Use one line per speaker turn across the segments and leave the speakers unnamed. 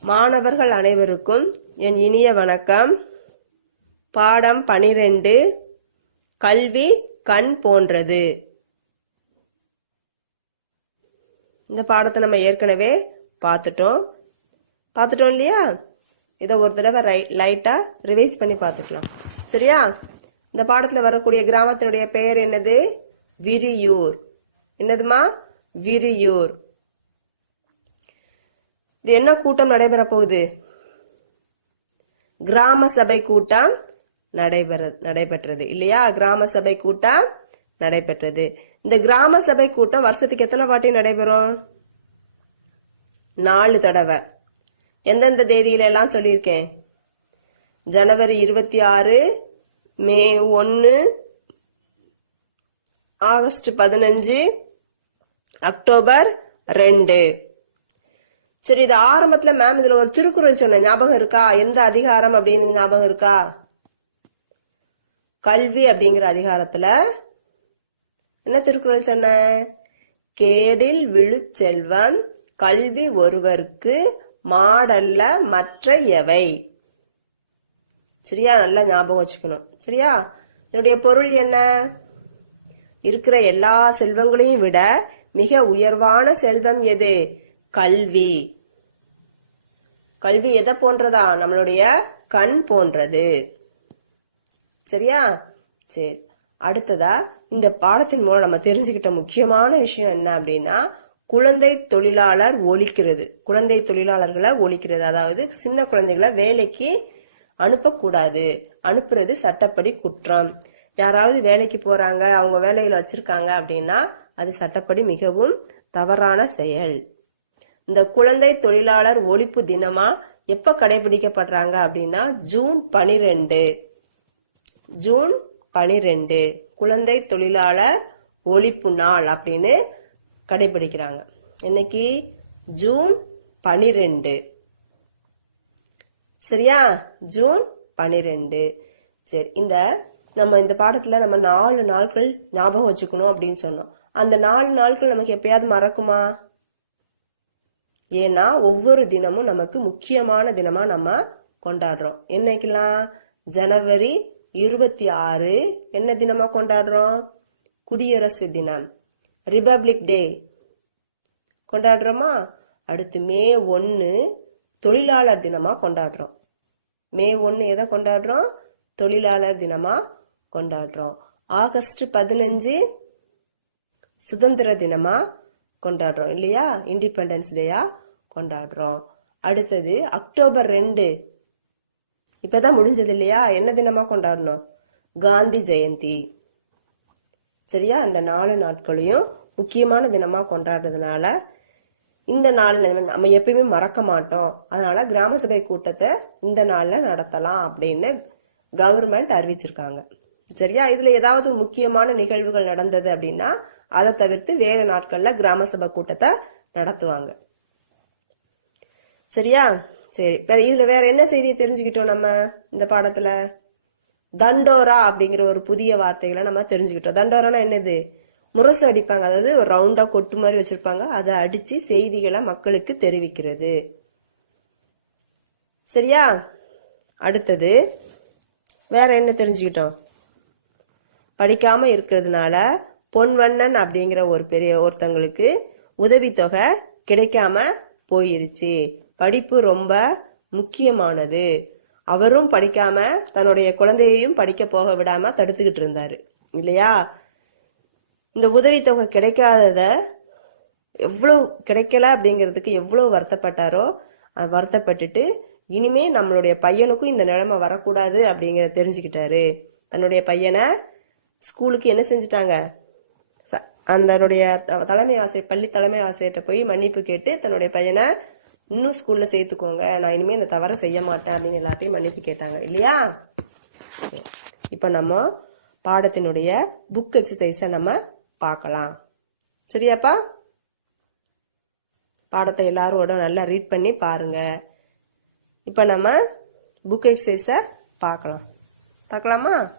மாணவர்கள் அனைவருக்கும் என் இனிய வணக்கம். பாடம் பனிரெண்டு கல்வி கண் போன்றது. இந்த பாடத்தை நம்ம ஏற்கனவே பார்த்துட்டோம். பார்த்துட்டோம் இல்லையா? இதை ஒரு தடவை ரை லைட்டாக ரிவைஸ் பண்ணி பார்த்துக்கலாம். சரியா? இந்த பாடத்தில் வரக்கூடிய கிராமத்தினுடைய பெயர் என்னது? விரியூர். என்னதுமா? விரியூர். இது என்ன கூட்டம் நடைபெற போகுது? கிராம சபை கூட்டம் நடைபெற நடைபெற்றது. இல்லையா? கிராம சபை கூட்டம் நடைபெற்றது. இந்த கிராம சபை கூட்டம் வருஷத்துக்கு எத்தனை வாட்டி நடைபெறும்? நாலு தடவை. எந்தெந்த தேதியில எல்லாம் சொல்லியிருக்கேன்? ஜனவரி இருபத்தி ஆறு மே ஒன்று ஆகஸ்ட் பதினஞ்சு அக்டோபர் ரெண்டு. சரி இது ஆரம்பத்துல மேம் இதுல ஒரு திருக்குறள் சொன்ன ஞாபகம் இருக்கா? எந்த அதிகாரம் அப்படின்னு ஞாபகம் இருக்கா? கல்வி அப்படிங்கிற அதிகாரத்துல என்ன திருக்குறள் சொன்ன? கேடில் விழுச்செல்வம் கல்வி ஒருவருக்கு மாடல்ல மற்ற எவை? சரியா? நல்லா ஞாபகம் வச்சுக்கணும். சரியா? இதனுடைய பொருள் என்ன? இருக்கிற எல்லா செல்வங்களையும் விட மிக உயர்வான செல்வம் எது? கல்வி. கல்வி எதை போன்றதா? நம்மளுடைய கண் போன்றது. சரியா? சரி. அடுத்ததா இந்த பாடத்தின் மூலம் நம்ம தெரிஞ்சுக்கிட்ட முக்கியமான விஷயம் என்ன அப்படின்னா குழந்தை தொழிலாளர் ஒழிக்கிறது. குழந்தை தொழிலாளர்களை ஒழிக்கிறது. அதாவது சின்ன குழந்தைகளை வேலைக்கு அனுப்பக்கூடாது. அனுப்புறது சட்டப்படி குற்றம். யாராவது வேலைக்கு போறாங்க அவங்க வேலையில வச்சிருக்காங்க அப்படின்னா அது சட்டப்படி மிகவும் தவறான செயல். இந்த குழந்தை தொழிலாளர் ஒழிப்பு தினமா எப்ப கடைபிடிக்கப்படுறாங்க அப்படின்னா ஜூன் பனிரெண்டு. ஜூன் பனிரெண்டு. குழந்தை தொழிலாளர் ஒழிப்பு நாள் அப்படின்னு கடைபிடிக்கிறாங்க. இன்னைக்கு ஜூன் பனிரெண்டு. சரியா? ஜூன் பனிரெண்டு. சரி இந்த நம்ம இந்த பாடத்துல நம்ம நாலு நாட்கள் ஞாபகம் வச்சுக்கணும் அப்படின்னு சொன்னோம். அந்த நாலு நாட்கள் நமக்கு எப்பயாவது மறக்குமா? ஏன்னா ஒவ்வொரு தினமும் நமக்கு முக்கியமான தினமா நம்ம கொண்டாடுறோம். என்னைக்கெல்லாம்? ஜனவரி இருபத்தி ஆறு. என்ன தினமா கொண்டாடுறோம்? குடியரசு தினம். ரிபப்ளிக் டே கொண்டாடுறோமா? அடுத்து மே ஒன்று தொழிலாளர் தினமா கொண்டாடுறோம். மே ஒன்று எதை கொண்டாடுறோம்? தொழிலாளர் தினமா கொண்டாடுறோம். ஆகஸ்ட் பதினஞ்சு சுதந்திர தினமா கொண்டாடுறோம் இல்லையா? இண்டிபெண்டன்ஸ் டேயா கொண்டாடுறோம். அடுத்தது அக்டோபர் ரெண்டு. இப்பதான் முடிஞ்சது இல்லையா? என்ன தினமா கொண்டாடணும்? காந்தி ஜெயந்தி. சரியா? அந்த நாலு நாட்களையும் முக்கியமான தினமா கொண்டாடுறதுனால இந்த நாள் நம்ம எப்பயுமே மறக்க மாட்டோம். அதனால கிராம சபை கூட்டத்தை இந்த நாள்ல நடத்தலாம் அப்படின்னு கவர்மெண்ட் அறிவிச்சிருக்காங்க. சரியா? இதுல ஏதாவது முக்கியமான நிகழ்வுகள் நடந்தது அப்படின்னா அதை தவிர்த்து வேற நாட்கள்ல கிராம சபை கூட்டத்தை நடத்துவாங்க. சரியா? சரி. இதுல வேற என்ன செய்தியை தெரிஞ்சுக்கிட்டோம் நம்ம இந்த பாடத்துல? தண்டோரா அப்படிங்கிற ஒரு புதிய வார்த்தைகளை நம்ம தெரிஞ்சுக்கிட்டோம். தண்டோரானா என்னது? முரசு அடிப்பாங்க. அதாவது ஒரு ரவுண்டா கொட்டு மாதிரி வச்சிருப்பாங்க. அதை அடிச்சு செய்திகளை மக்களுக்கு தெரிவிக்கிறது. சரியா? அடுத்தது வேற என்ன தெரிஞ்சுக்கிட்டோம்? படிக்காம இருக்கிறதுனால பொன்வண்ணன் அப்படிங்கிற ஒரு பெரிய ஒருத்தங்களுக்கு உதவித்தொகை கிடைக்காம போயிருச்சு. படிப்பு ரொம்ப முக்கியமானது. அவரும் படிக்காம தன்னுடைய குழந்தையையும் படிக்க போக விடாம தடுத்துக்கிட்டு இருந்தாரு. இல்லையா? இந்த உதவித்தொகை கிடைக்காதத எவ்வளவு கிடைக்கல அப்படிங்கிறதுக்கு எவ்வளவு வருத்தப்பட்டாரோ வருத்தப்பட்டுட்டு இனிமே நம்மளுடைய பையனுக்கும் இந்த நிலைமை வரக்கூடாது அப்படிங்கிற தெரிஞ்சுக்கிட்டாரு. தன்னுடைய பையனை ஸ்கூலுக்கு என்ன செஞ்சுட்டாங்க? அதனுடைய அந்தனுடைய த- தலைமை ஆசிரியர் பள்ளி தலைமை ஆசிரியர்கிட்ட போய் மன்னிப்பு கேட்டு தன்னுடைய பையனை இன்னும் ஸ்கூல்ல சேர்த்துக்கோங்க. நான் இனிமே இந்த தவறை செய்ய மாட்டேன் அப்படின்னு எல்லாத்தையும் மன்னிப்பு கேட்டாங்க. இல்லையா? இப்போ நம்ம பாடத்தினுடைய புக் எக்ஸசைஸை நம்ம பார்க்கலாம். சரியாப்பா? பாடத்தை எல்லாரோட நல்லா ரீட் பண்ணி பாருங்க. இப்போ நம்ம புக் எக்ஸசைஸை பார்க்கலாம். பார்க்கலாமா?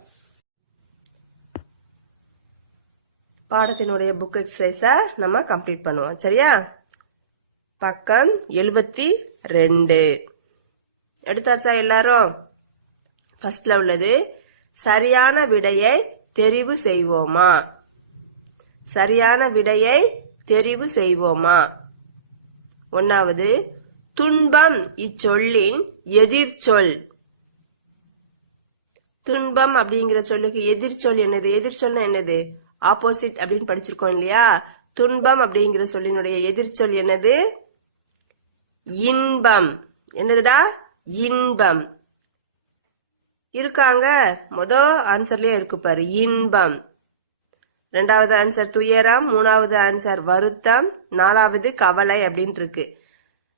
பாடத்தினுடைய புக் எக்ஸசைஸை நம்ம கம்ப்ளீட் பண்ணுவோம். சரியா? பக்கம் எழுபத்தி ரெண்டு. எடுத்தாச்சா எல்லாரும்? ஃபர்ஸ்ட்ல உள்ளது சரியான விடையை தெரிவு செய்வோமா? சரியான விடையை தெரிவு செய்வோமா? ஒன்னாவது துன்பம் இச்சொல்லின் எதிர்ச்சொல். துன்பம் அப்படிங்கிற சொல்லுக்கு எதிர்ச்சொல் என்னது? எதிர்ச்சொல்னா என்னது? ஆப்போசிட் அப்படின்னு படிச்சிருக்கோம் இல்லையா? துன்பம் அப்படிங்கிற சொல்லினுடைய எதிர்ச்சொல் என்னது? இன்பம். என்னதுடா? இன்பம். இருக்காங்க. மொத ஆன்சர்லயே இருக்கு பாரு. இன்பம். ரெண்டாவது ஆன்சர் துயரம் மூணாவது ஆன்சர் வருத்தம் நாலாவது கவலை அப்படின்னு இருக்கு.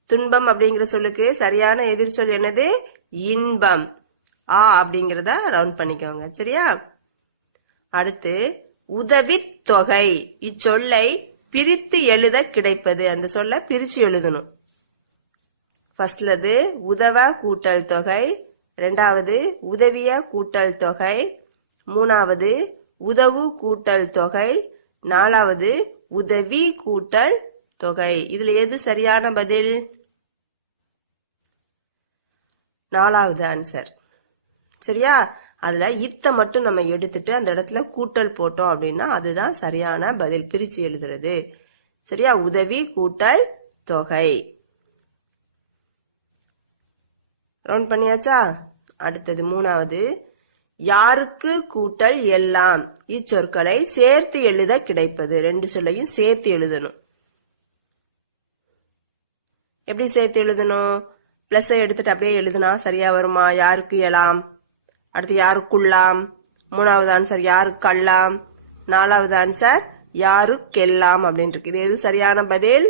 துன்பம் அப்படிங்கிற சொல்லுக்கு சரியான எதிர்ச்சொல் என்னது? இன்பம். ஆ அப்படிங்கிறத ரவுண்ட் பண்ணிக்கோங்க. சரியா? அடுத்து உதவித் தொகை. இச்சொல்லை பிரித்து எழுத கிடைப்பது. அந்த சொல்ல பிரிச்சு எழுதணும். ஃபர்ஸ்ட்லது உதவ கூட்டல் தொகை. ரெண்டாவது உதவிய கூட்டல் தொகை. மூணாவது உதவு கூட்டல் தொகை. நாலாவது உதவி கூட்டல் தொகை. இதுல எது சரியான பதில்? நாலாவது ஆன்சர் சரியா? அதில் இத்தை மட்டும் நம்ம எடுத்துட்டு அந்த இடத்துல கூட்டல் போட்டோம் அப்படின்னா அதுதான் சரியான பதில். பிரித்து எழுதுறது. சரியா? உதவி கூட்டல் தொகை. ரவுண்ட் பண்ணியாச்சா? அடுத்தது மூணாவது. யாருக்கு கூட்டல் எல்லாம்? இச்சொற்களை சேர்த்து எழுத கிடைப்பது. ரெண்டு சொல்லையும் சேர்த்து எழுதணும். எப்படி சேர்த்து எழுதணும்? பிளஸ் எடுத்துட்டு அப்படியே எழுதுனா சரியா வருமா? யாருக்கு எல்லாம்? அடுத்து யாருக்குள்ளாம்? மூணாவது ஆன்சர் யாருக்கல்லாம் நாலாவது ஆன்சர் யாருக்கெல்லாம் அப்படின்னு இருக்கு இது எது சரியான பதில்?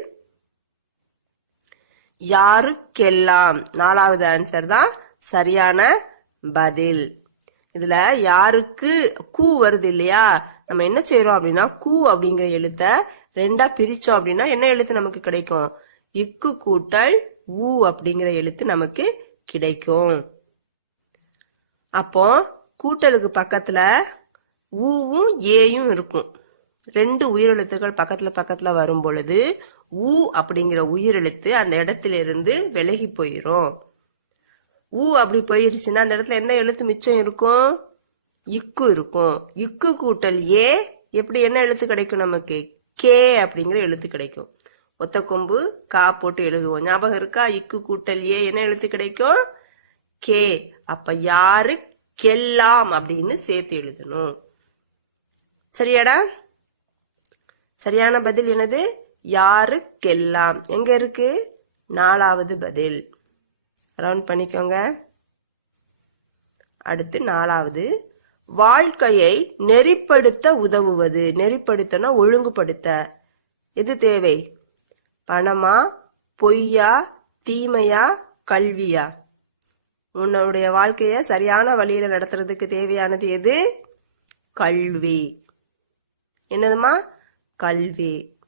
யாருக்கெல்லாம்? நாலாவது ஆன்சர் தான் சரியான பதில். இதுல யாருக்கு கூ வருது இல்லையா? நம்ம என்ன செய்யறோம் அப்படின்னா கூ அப்படிங்கிற எழுத்த ரெண்டா பிரிச்சோம் அப்படின்னா என்ன எழுத்து நமக்கு கிடைக்கும்? இக்கு கூட்டல் ஊ அப்படிங்கிற எழுத்து நமக்கு கிடைக்கும். அப்போ கூட்டலுக்கு பக்கத்துல ஊவும் ஏயும் இருக்கும். ரெண்டு உயிரெழுத்துக்கள் பக்கத்துல பக்கத்துல வரும் பொழுது ஊ அப்படிங்கிற உயிரெழுத்து அந்த இடத்துல இருந்து விலகி போயிரும். ஊ அப்படி போயிருச்சுன்னா அந்த இடத்துல என்ன எழுத்து மிச்சம் இருக்கும்? இக்கு இருக்கும். இக்கு கூட்டல் ஏ எப்படி என்ன எழுத்து கிடைக்கும் நமக்கு? கே அப்படிங்கிற எழுத்து கிடைக்கும். ஒத்த கொம்பு கா போட்டு எழுதுவோம். ஞாபகம் இருக்கா? இக்கு கூட்டல் ஏ என்ன எழுத்து கிடைக்கும்? கே. அப்ப யாரு கெல்லாம் அப்படின்னு சேர்த்து எழுதணும். சரியாடா? சரியான பதில் என்னது? யாருக்கெல்லாம் எங்க இருக்கு? நாலாவது பதில். ரவுண்ட் பண்ணிக்கோங்க. அடுத்து நாலாவது. வாழ்க்கையை நெறிப்படுத்த உதவுவது. நெறிப்படுத்தனா ஒழுங்குபடுத்த. எது தேவை? பணமா? பொய்யா? தீமையா? கல்வியா? உன்னுடைய வாழ்க்கைய சரியான வழியில நடத்துறதுக்கு தேவையானது எது? கல்வி. என்னதுமா கல்வி.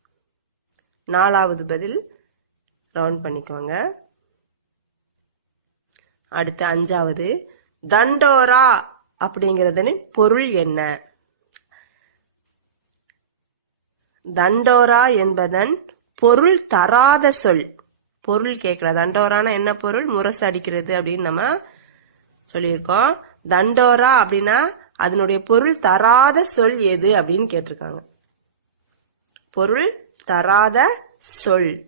நாலாவது பதில் ரவுண்ட் பண்ணிக்கோங்க. அடுத்து அஞ்சாவது தண்டோரா அப்படிங்கறதன் பொருள் என்ன? தண்டோரா என்பதன் பொருள் தராத சொல். பொருள் கேட்கல தண்டோரானா என்ன பொருள்? முரசு அடிக்கிறது அப்படின்னு நம்ம சொல்லியிருக்கோம். தண்டோரா அப்படின்னா அதனுடைய பொருள் தராத சொல் எது அப்படின்னு கேட்டிருக்காங்க. பொருள் தராத சொல்.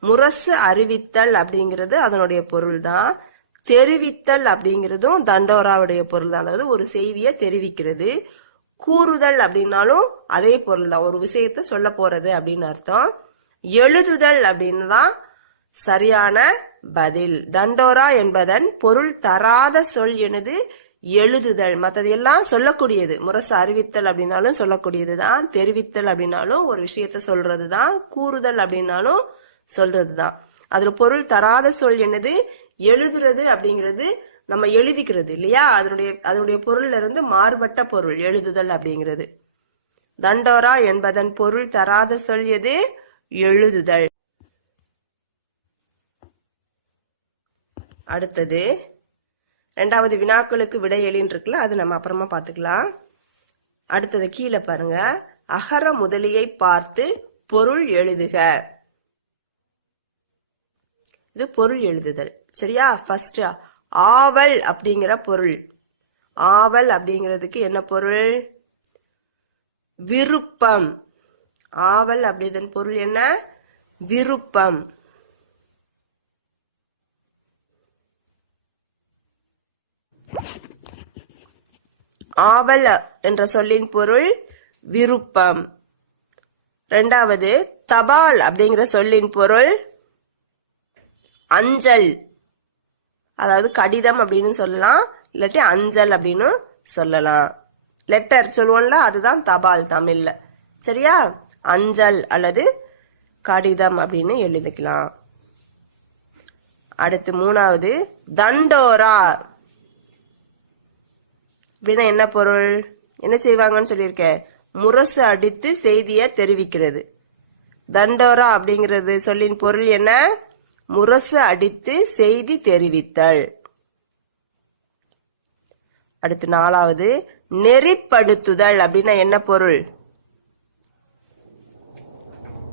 முரசு அறிவித்தல் அப்படிங்கிறது அதனுடைய பொருள் தான். தெரிவித்தல் அப்படிங்கிறதும் தண்டோராவுடைய பொருள் தான். அதாவது ஒரு செய்தியை தெரிவிக்கிறது. கூறுதல் அப்படின்னாலும் அதே பொருள் தான். ஒரு விஷயத்த சொல்ல போறது அப்படின்னு அர்த்தம். எழுதுதல் அப்படின்னு தான் சரியான பதில். தண்டோரா என்பதன் பொருள் தராத சொல் எனது எழுதுதல். மற்றது எல்லாம் சொல்லக்கூடியது. முரசு அறிவித்தல் அப்படின்னாலும் சொல்லக்கூடியது தான் தெரிவித்தல் அப்படின்னாலும் ஒரு விஷயத்த சொல்றது தான் கூறுதல் அப்படின்னாலும் சொல்றது தான் அதுல பொருள் தராத சொல் என்னது? எழுதுறது அப்படிங்கிறது நம்ம எழுதிக்கிறது இல்லையா? அதனுடைய அதனுடைய பொருள்ல இருந்து மாறுபட்ட பொருள் எழுதுதல் அப்படிங்கிறது. தண்டோரா என்பதன் பொருள் தராத சொல் எது? எழுதுதல். அடுத்தது ரெண்டாவது வினாக்களுக்கு விடை இருக்குல்ல அது நம்ம அப்புறமா பார்த்துக்கலாம். அடுத்தது கீழே பாருங்க. அகர முதலியை பார்த்து பொருள் எழுதுக. இது பொருள் எழுதுதல். சரியா? ஃபர்ஸ்ட் ஆவல் அப்படிங்கிற பொருள். ஆவல் அப்படிங்கிறதுக்கு என்ன பொருள்? விருப்பம். ஆவல் அப்படிதன் பொருள் என்ன? விருப்பம். ஆவல் என்ற சொல்லின் பொருள் விருப்பம். ரெண்டாவது தபால் அப்படிங்கிற சொல்லின் பொருள் அஞ்சல். அதாவது கடிதம் அப்படின்னு சொல்லலாம் இல்லாட்டி அஞ்சல் அப்படின்னு சொல்லலாம். லெட்டர் சொல்லுவோம்ல அதுதான் தபால் தமிழ்ல. சரியா? அஞ்சல் அல்லது கடிதம் அப்படின்னு எழுதிக்கலாம். அடுத்து மூணாவது தண்டோரா. அப்படின்னா என்ன பொருள்? என்ன செய்வாங்கன்னு சொல்லியிருக்கேன் முரசு அடித்து செய்தியை தெரிவிக்கிறது. தண்டோரா அப்படிங்கிறது சொல்லின் பொருள் என்ன? முரசு அடித்து செய்தி தெரிவித்தல். அடுத்து நாலாவது நெறிப்படுத்துதல் அப்படின்னா என்ன பொருள்?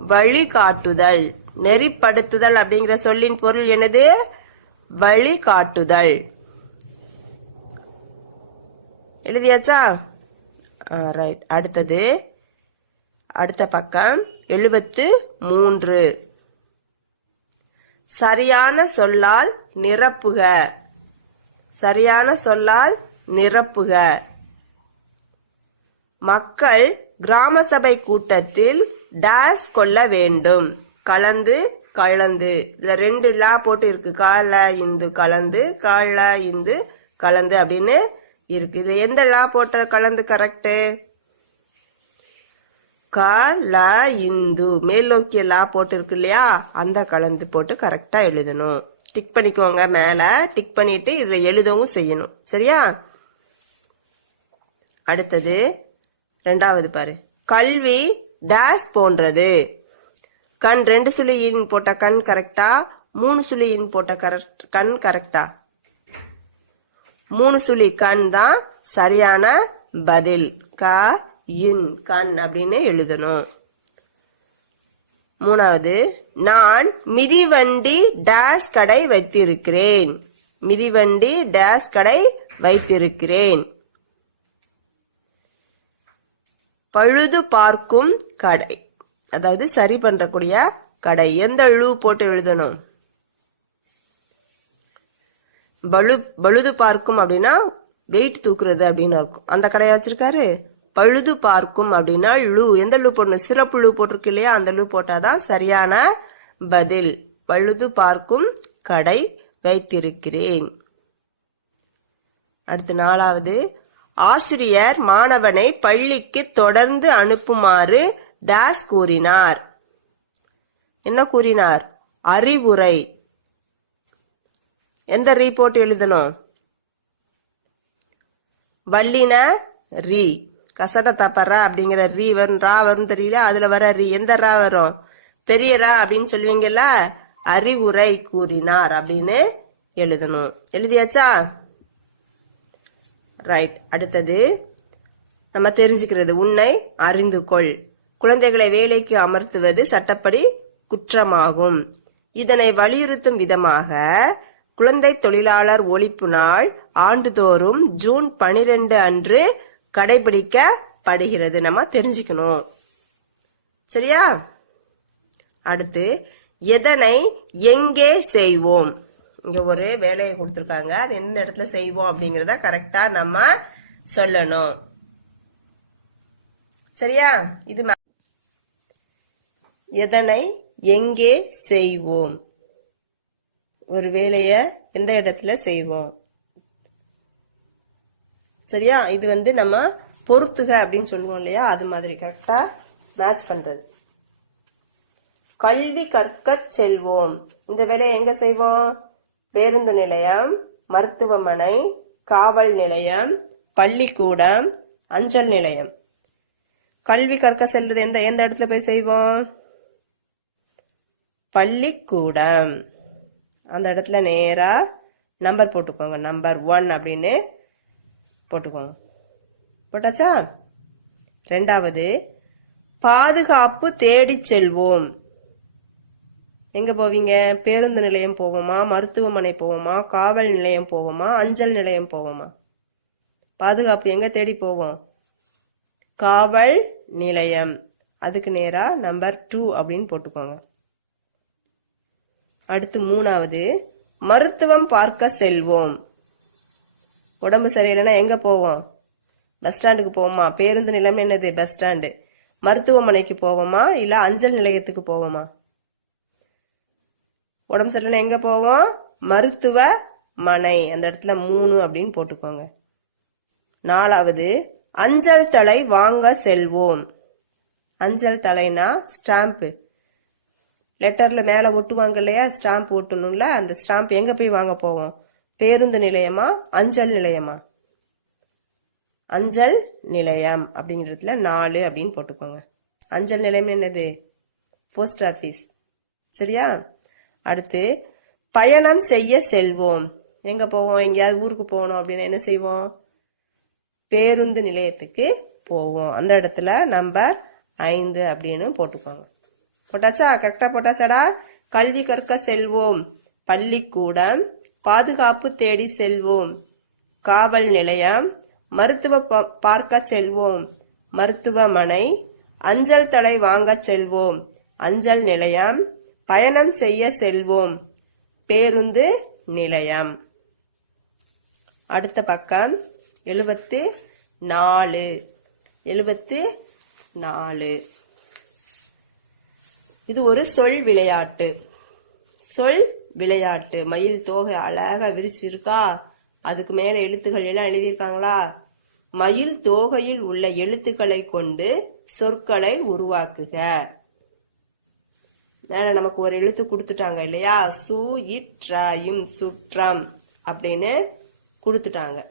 வழிகாட்டுதல். நெறிப்படுத்துதல் அப்படிங்கிற சொல்லின் பொருள் என்னது? வழிகாட்டுதல். எழுதியாச்சா? ரைட் அடுத்தது அடுத்த பக்கம் எழுபத்து மூன்று. சரியான சொல்லால் நிரப்புக. சரியான சொல்லால் நிரப்புக. மக்கள் கிராம சபை கூட்டத்தில் டேஸ் கொள்ள வேண்டும். கலந்து கலந்து. இதுல ரெண்டு லா போட்டு இருக்கு கால இந்து கலந்து கால இந்து கலந்து அப்படின்னு இருக்கு. இது எந்த லா போட்ட கலந்து கரெக்டு க ல இந்து. மேல் நோக்கிய லா போட்டு இருக்கு இல்லையா? அந்த கலந்து போட்டு கரெக்டா எழுதணும். டிக் பண்ணிக்கோங்க மேல. டிக் பண்ணிட்டு இதுல எழுதவும் செய்யணும். சரியா? அடுத்தது ரெண்டாவது பாரு. கல்வி டேஸ் போன்றது. கண் ரெண்டு சுழியின் போட்ட கண் கரெக்டா மூணு சுழியின் போட்ட கரெக்ட் கண் கரெக்டா மூணு சுழி கண் தான் சரியான பதில். க இன் கண் அப்படின்னு எழுதணும். மூணாவது நான் மிதிவண்டி டேஸ் கடை வைத்திருக்கிறேன். மிதிவண்டி டேஸ் கடை வைத்திருக்கிறேன். பழுது பார்க்கும் கடை. அதாவது சரி பண்றக்கூடிய கடை. எந்த லூ போட்டு எழுதணும்? பழு பழுது பார்க்கும் அப்படின்னா வெயிட் தூக்குறது அப்படின்னு இருக்கும் அந்த கடையை வச்சிருக்காரு? பழுது பார்க்கும் அப்படின்னா லூ. எந்த லூ போடணும்? சிறப்பு லூ போட்டிருக்கு இல்லையா? அந்த லூ போட்டாதான் சரியான பதில். பழுது பார்க்கும் கடை வைத்திருக்கிறேன். அடுத்து நாலாவது. ஆசிரியர் மாணவனை பள்ளிக்கு தொடர்ந்து அனுப்புமாறு டேஸ் கூறினார். என்ன கூறினார்? அறிவுரை. எந்த ரீ போட்டு எழுதணும்? வள்ளின ரீ. கசட தப்பரா அப்படிங்கிற ரீ வரும் ரா வரும் தெரியல அதுல வர ரீ. எந்த ரா வரும்? பெரிய ரா அப்படின்னு சொல்லுவீங்கல்ல அறிவுரை கூறினார் அப்படின்னு எழுதணும். எழுதியாச்சா? ரைட் அடுத்தது நம்ம தெரிஞ்சுக்கிறது உன்னை அறிந்து கொள். குழந்தைகளை வேலைக்கு அமர்த்துவது சட்டப்படி குற்றமாகும். இதனை வலியுறுத்தும் விதமாக குழந்தை தொழிலாளர் ஒழிப்பு நாள் ஆண்டுதோறும் ஜூன் பனிரெண்டு அன்று கடைபிடிக்கப்படுகிறது. நம்ம தெரிஞ்சுக்கணும். சரியா? அடுத்து எதனை எங்கே செய்வோம்? இங்க ஒரு வேலையை கொடுத்துருக்காங்க. அது எந்த இடத்துல செய்வோம் அப்படிங்கிறத கரெக்டா நம்ம சொல்லணும். சரியா? இது எதனை எங்கே செய்வோம்? ஒரு வேலையை எந்த இடத்துல செய்வோம்? சரியா? இது வந்து நம்ம பொறுத்துக அப்படின்னு சொல்லுவோம் இல்லையா? அது மாதிரி கரெக்டா மேட்ச் பண்றது. கல்வி கற்க செல்வோம். இந்த வேலையை எங்க செய்வோம்? பேருந்து நிலையம் மருத்துவமனை காவல் நிலையம் பள்ளிக்கூடம் அஞ்சல் நிலையம். கல்வி கற்க செல்றது எந்த எந்த இடத்துல போய் செய்வோம்? பள்ளிக்கூடம். அந்த இடத்துல நேராக நம்பர் போட்டுக்கோங்க. நம்பர் ஒன் அப்படின்னு போட்டுக்கோங்க. போட்டாச்சா? ரெண்டாவது பாதுகாப்பு தேடி செல்வோம். எங்க போவீங்க? பேருந்து நிலையம் போவோமா? மருத்துவமனை போவோமா? காவல் நிலையம் போவோமா? அஞ்சல் நிலையம் போவோமா? பாதுகாப்பு எங்க தேடி போவோம்? காவல் நிலையம். அதுக்கு நேரா நம்பர் டூ அப்படின்னு போட்டுக்கோங்க. அடுத்து மூணாவது மருத்துவம் பார்க்க செல்வோம். உடம்பு சரியில்லைன்னா எங்க போவோம்? பஸ் ஸ்டாண்டுக்கு போவோமா? பேருந்து நிலைமை என்னது? Bus stand. மருத்துவமனைக்கு போவோமா? இல்ல அஞ்சல் நிலையத்துக்கு போவோமா? உடம்பு சரியில்லைன்னா எங்க போவோம்? மருத்துவ மனை அந்த இடத்துல மூணு அப்படின்னு போட்டுக்கோங்க. நாலாவது அஞ்சல் தலை வாங்க செல்வோம். அஞ்சல் தலைனா ஸ்டாம்ப்பு. லெட்டர்ல மேல ஒட்டுவாங்க இல்லையா? ஸ்டாம்ப் ஒட்டணும்ல? அந்த ஸ்டாம்ப் எங்க போய் வாங்க போவோம்? பேருந்து நிலையமா? அஞ்சல் நிலையமா? அஞ்சல் நிலையம் அப்படிங்கிறதுல நாலு அப்படின்னு போட்டுக்கோங்க. அஞ்சல் நிலையம் என்னது? போஸ்ட் ஆபீஸ் சரியா? அடுத்து பயணம் செய்ய செல்வோம். எங்க போவோம்? எங்கேயாவது ஊருக்கு போகணும் அப்படின்னா என்ன செய்வோம்? பேருந்து நிலையத்துக்கு போவோம். அந்த இடத்துல நம்பர் ஐந்து அப்படின்னு போட்டுக்கோங்க. போட்டாச்சா? கரெக்டா போட்டாச்சாடா? கல்வி கற்க செல்வோம். பள்ளிக்கூடம் பாதுகாப்பு தேடி செல்வோம். காவல் நிலையம் மருத்துவ பார்க்க செல்வோம். மருத்துவமனை அஞ்சல் தலை வாங்க செல்வோம். அஞ்சல் நிலையம் பயணம் செய்ய செல்வோம். பேருந்து நிலையம். அடுத்த பக்கம் எழுபத்து நாலு. எழுபத்து நாலு. இது ஒரு சொல் விளையாட்டு. சொல் விளையாட்டு. மயில் தோகை அழகா விரிச்சிருக்கா? அதுக்கு மேல எழுத்துக்கள் எல்லாம் எழுதியிருக்காங்களா? மயில் தோகையில் உள்ள எழுத்துக்களை கொண்டு சொற்களை உருவாக்குக. மேல நமக்கு ஒரு எழுத்து கொடுத்துட்டாங்க இல்லையா? சு இட்ராயும் சுற்றம் அப்படின்னு கொடுத்துட்டாங்க.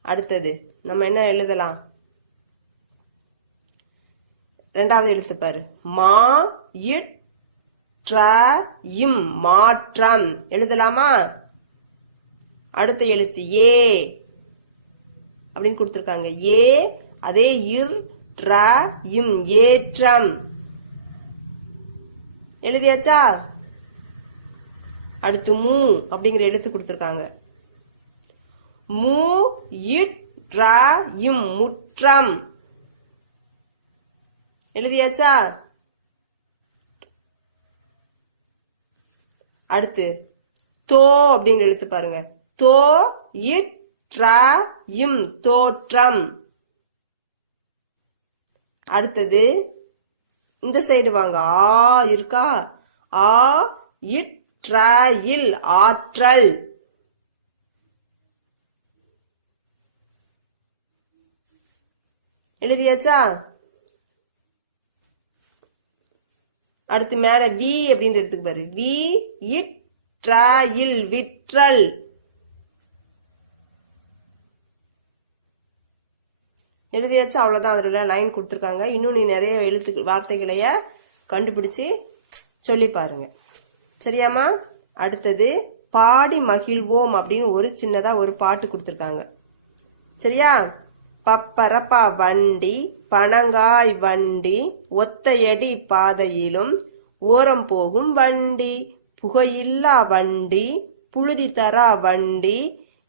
அடுத்தது நம்ம என்ன எழுதலாம்? ரெண்டாவது எழுத்து பாரு. மா இட் ட்ர இம் மாற்றம். எழுதலாமா? அடுத்த எழுத்து ஏ. அப்படின்னு கொடுத்துருக்காங்க. ஏ அதே இர் ட்ர இம் ஏற்றம். எழுதியாச்சா? அடுத்து மூ அப்படிங்கிற எழுத்து கொடுத்துருக்காங்க. மூ இட் ர இம் முற்றம். எழுதியாச்சா? அடுத்து தோ அப்படிங்கிற எழுத்து பாருங்க. தோ இட் இம் தோற்றம். அடுத்தது இந்த சைடு வாங்க. ஆ இருக்கா? ஆ இட் ர இல் ஆற்றல். எழுதியாச்சா? அடுத்து மேல வி அப்படின்ற எடுத்துக்கு பாரு. வி இட் இல் விற்றல் எழுதியாச்சு அவ்வளவுதான். அதுல லைன் கொடுத்துருக்காங்க. இன்னும் நீ நிறைய எழுத்து வார்த்தைகளைய கண்டுபிடிச்சு சொல்லி பாருங்க. சரியாம்மா? அடுத்தது பாடி மகிழ்வோம் அப்படின்னு ஒரு சின்னதா ஒரு பாட்டு கொடுத்துருக்காங்க. சரியா? பப்பரப்பா வண்டி பனங்காய் வண்டி ஒத்தையடி பாதையிலும் ஓரம் போகும் வண்டி புகையில்லா வண்டி புழுதி தரா வண்டி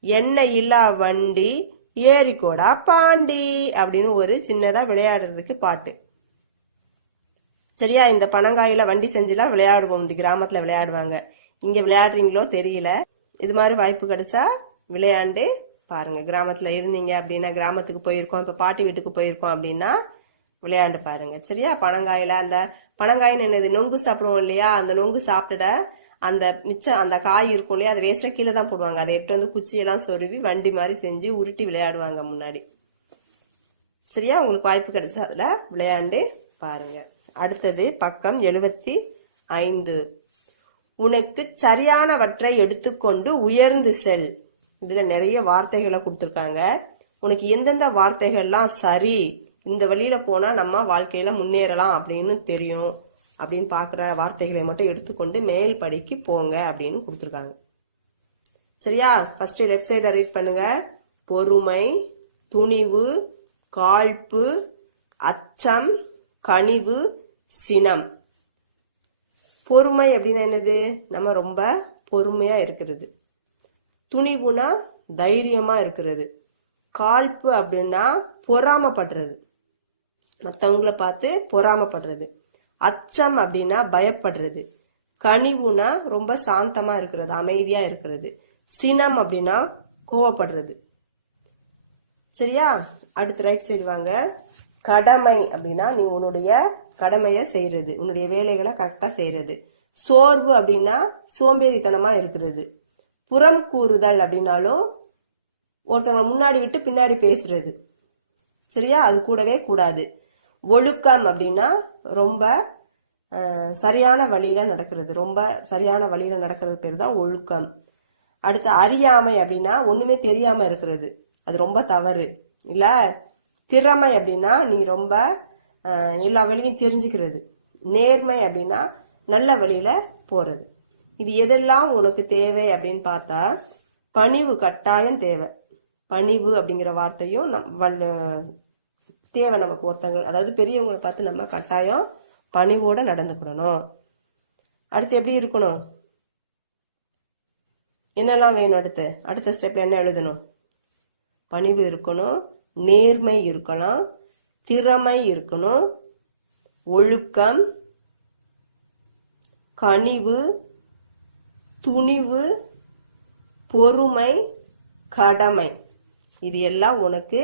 எண்ணெய் இல்லா வண்டி ஏரிக்கோடா பாண்டி அப்படின்னு ஒரு சின்னதா விளையாடுறதுக்கு பாட்டு. சரியா? இந்த பனங்காயில வண்டி செஞ்சுலாம் விளையாடுவோம். இந்த கிராமத்துல விளையாடுவாங்க. இங்க விளையாடுறீங்களோ தெரியல. இது மாதிரி வாய்ப்பு கிடைச்சா விளையாண்டு பாருங்க. கிராமத்துல இருந்தீங்க அப்படின்னா கிராமத்துக்கு போயிருக்கோம். இப்ப பாட்டி வீட்டுக்கு போயிருக்கோம் அப்படின்னா விளையாண்டு பாருங்க. சரியா? பனங்காயில அந்த பனங்காயின்னு என்னது? நொங்கு சாப்பிடுவோம் இல்லையா? அந்த நொங்கு சாப்பிட்டுட அந்த மிச்சம் அந்த காய் இருக்கும் இல்லையா? அதை வேஸ்ட்டாக கீழே தான் போடுவாங்க. அதை எட்டு வந்து குச்சியெல்லாம் சொருவி வண்டி மாதிரி செஞ்சு உருட்டி விளையாடுவாங்க முன்னாடி. சரியா? உங்களுக்கு வாய்ப்பு கிடைச்சா அதில் விளையாண்டு பாருங்க. அடுத்தது பக்கம் எழுபத்தி ஐந்து. உனக்கு சரியானவற்றை எடுத்துக்கொண்டு உயர்ந்து செல். இதில் நிறைய வார்த்தைகளை கொடுத்துருக்காங்க. உனக்கு எந்தெந்த வார்த்தைகள்லாம் சரி இந்த வழியில் போனால் நம்ம வாழ்க்கையில் முன்னேறலாம் அப்படின்னு தெரியும் அப்படின்னு பார்க்குற வார்த்தைகளை மட்டும் எடுத்துக்கொண்டு மேல் படிக்கு போங்க அப்படின்னு கொடுத்துருக்காங்க. சரியா? ஃபஸ்ட்டு லெஃப்ட் சைடை ரீட் பண்ணுங்க. பொறுமை துணிவு காழ்ப்பு அச்சம் கனிவு சினம். பொறுமை அப்படின்னா என்னது? நம்ம ரொம்ப பொறுமையாக இருக்கிறது. துணிவுனா தைரியமா இருக்கிறது. காழ்ப்பு அப்படின்னா பொறாமப்படுறது. மற்றவங்கள பார்த்து பொறாமப்படுறது. அச்சம் அப்படின்னா பயப்படுறது. கனிவுனா ரொம்ப சாந்தமா இருக்கிறது அமைதியா இருக்கிறது. சினம் அப்படின்னா கோவப்படுறது. சரியா? அடுத்து ரைட் சைடு வாங்க. கடமை அப்படின்னா நீ உன்னுடைய கடமையை செய்யறது உன்னுடைய வேலைகளை கரெக்டா செய்யறது சோர்வு அப்படின்னா சோம்பேறித்தனமா இருக்கிறது. புறம் கூறுதல் அப்படின்னாலும் ஒருத்தவங்களை முன்னாடி விட்டு பின்னாடி பேசுறது. சரியா? அது கூடவே கூடாது. ஒழுக்கம் அப்படின்னா ரொம்ப சரியான வழியில நடக்கிறது. ரொம்ப சரியான வழியில நடக்கிறது பேர் தான் ஒழுக்கம். அடுத்து அறியாமை அப்படின்னா ஒண்ணுமே தெரியாம இருக்கிறது. அது ரொம்ப தவறு. இல்ல? திறமை அப்படின்னா நீ ரொம்ப எல்லா வழியும் தெரிஞ்சுக்கிறது. நேர்மை அப்படின்னா நல்ல வழியில போறது. இது எதெல்லாம் உனக்கு தேவை அப்படின்னு பார்த்தா பணிவு கட்டாயம் தேவை. பணிவு அப்படிங்கிற வார்த்தையும் நம் வல்ல- தேவை நமக்கு ஒருத்தங்க அதாவது பெரியவங்களை பார்த்து நம்ம கட்டாயம் பணிவோட நடந்துக்கிடணும் அடுத்து எப்படி இருக்கணும்? என்னெல்லாம் வேணும் அடுத்து? அடுத்த ஸ்டெப்ல என்ன எழுதணும்? பணிவு இருக்கணும் நேர்மை இருக்கணும் திறமை இருக்கணும் ஒழுக்கம் கனிவு துணிவு பொறுமை கடமை. இது எல்லாம் உனக்கு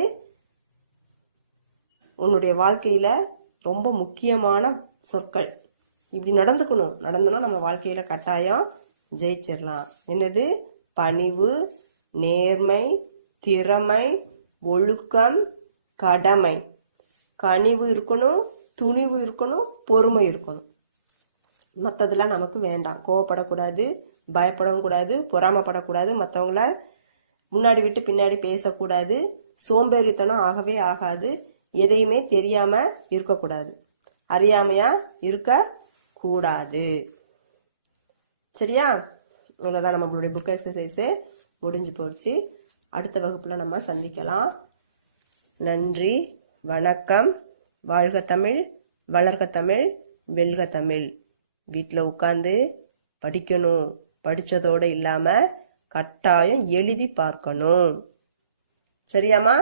உன்னுடைய வாழ்க்கையில ரொம்ப முக்கியமான சொற்கள். இப்படி நடந்துக்கணும். நடந்தோம்னா நம்ம வாழ்க்கையில கட்டாயம் ஜெயிச்சிடலாம். என்னது? பணிவு நேர்மை திறமை ஒழுக்கம் கடமை. கனிவு இருக்கணும் துணிவு இருக்கணும் பொறுமை இருக்கணும். மற்றதெல்லாம் நமக்கு வேண்டாம். கோவப்படக்கூடாது. பயப்படவும் கூடாது பொறாமப்படக்கூடாது. மற்றவங்கள முன்னாடி விட்டு பின்னாடி பேசக்கூடாது. சோம்பேறித்தனம் ஆகவே ஆகாது. எதையுமே தெரியாம இருக்கக்கூடாது. அறியாமையா இருக்க கூடாது. சரியா? இவ்வளோதான் நம்மளுடைய புக் எக்ஸசைஸ் முடிஞ்சு போச்சு. அடுத்த வகுப்புல நம்ம சந்திக்கலாம். நன்றி வணக்கம். வாழ்க தமிழ் வளர்க தமிழ் வெல்க தமிழ். வீட்டில் உட்காந்து படிக்கணும். படிச்சதோட இல்லாம கட்டாயம் எழுதி பார்க்கணும். சரியாம்மா?